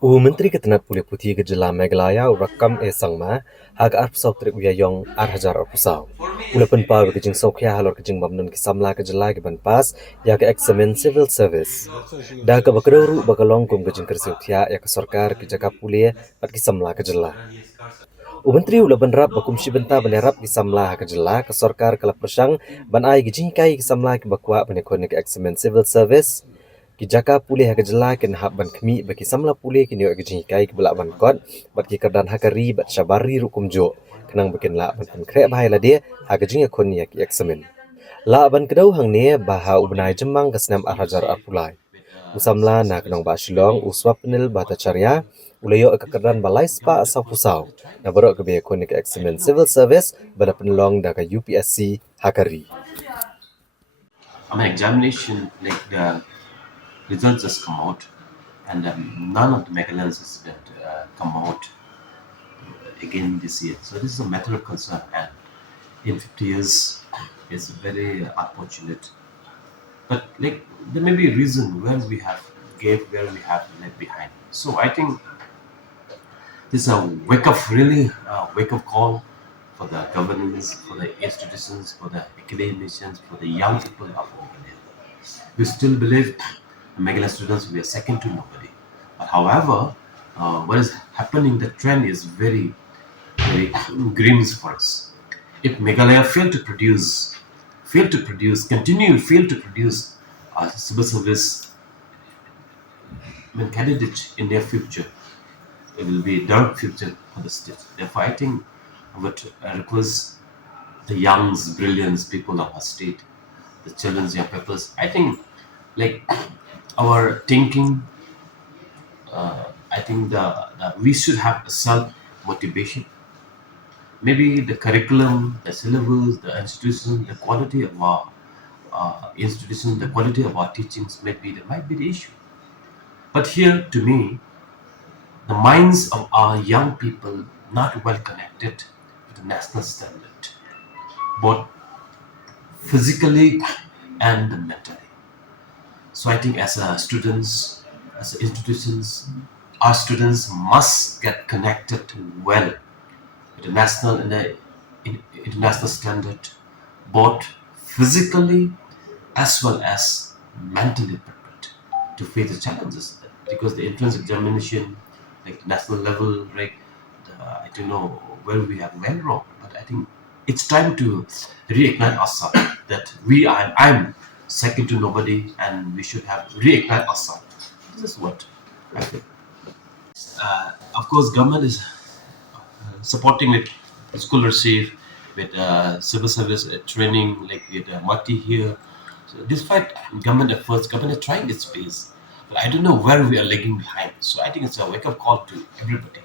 Myntri ketenat Pule Puthi ke Jylla Meghalaya Rakkam Samla hag arpsau trik uyayong hajar arpsau. Ula penpa ke Sngewkhia halor ke bamnun ke Samla ke Jylla ke banpas ya ke Eksamin civil service. Da ke bakaduru bakalong kum ke Sngewkhia ya ke sarkar ke jaka Pule at ke Samla ke Jylla. Menteri ula benrap bakum shibenta benerap ke Samla ke Jylla ke sarkar kala persang ban ai ke jingkai ke Samla ke bakwa benekon ke Eksamin civil service. Kijaka Pule ha Jylla ken hab ban khmi baki Samla Pule ken yo gji kai ke belak ban kot bat ki kardan hakari bat shabari rukum jo kenang bikin la ban pen kre bahai la dia ha gji kon ya ki Eksamin la ban kedau hang ne baha ubnai jemang kasnam arhajar apulai Usamla na kenong ba shilong uswap penil bata charya ulayo ke kardan balai spa asau pusau na borok ke be kon ke Eksamin civil service bada penlong da ka UPSC hakari examination, like the results just come out, and none of the Meghalans has been come out again this year. So this is a matter of concern, and in 50 years, it's very unfortunate. But like there may be a reason where we have left behind. So I think this is a really wake up call for the governments, for the institutions, for the academicians, for the young people of Meghalaya. We still believe Meghalaya students we are second to nobody. But however, what is happening, the trend is very, very grim for us. If Meghalaya fail to produce a civil service candidate in their future, it will be a dark future for the state. Therefore, I think I would request the young, brilliant people of our state, the children's young peoples. I think, like our thinking, I think the we should have a self motivation. Maybe the curriculum, the syllabus, the institution, the quality of our institution, the quality of our teachings might be the issue. But here, to me, the minds of our young people not well connected with the national standard, both physically and mentally. So I think as students, as institutions, our students must get connected well with the national and the international standard, both physically as well as mentally prepared to face the challenges. Because the entrance examination, like national level, right? I don't know where we have went wrong, but I think it's time to reignite ourselves that I'm second to nobody, and we should have reignite ourselves. This is what I feel. Of course, government is supporting with scholarship, with civil service training, like with Mati here. So despite government efforts, government is trying its best. But I don't know where we are lagging behind. So I think it's a wake-up call to everybody.